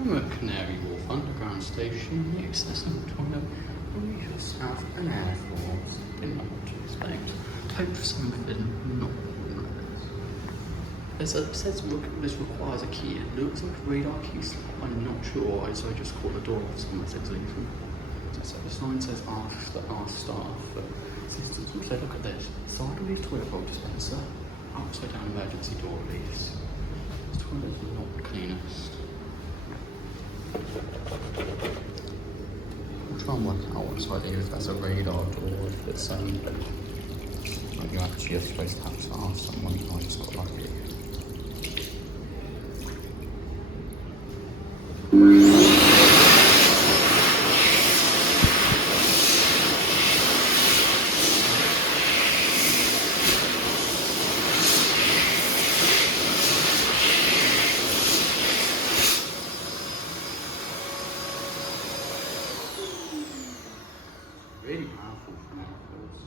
I'm at Canary Wharf Underground Station. The accessible toilet. We just have an Airforce. Didn't know what to expect. Hope for something not like this. It says this requires a key. It looks like a radar key slot. I'm not sure, so I just called the door off. Someone said leave. So the sign says ask staff for assistance. Also, look at this. Sideways toilet roll dispenser. Upside down emergency door release. This toilet is not the cleanest. I'll try and work out what's idea if that's a radar door, if it's like you actually are supposed to have to ask someone. I just got lucky. Really powerful from Airforce.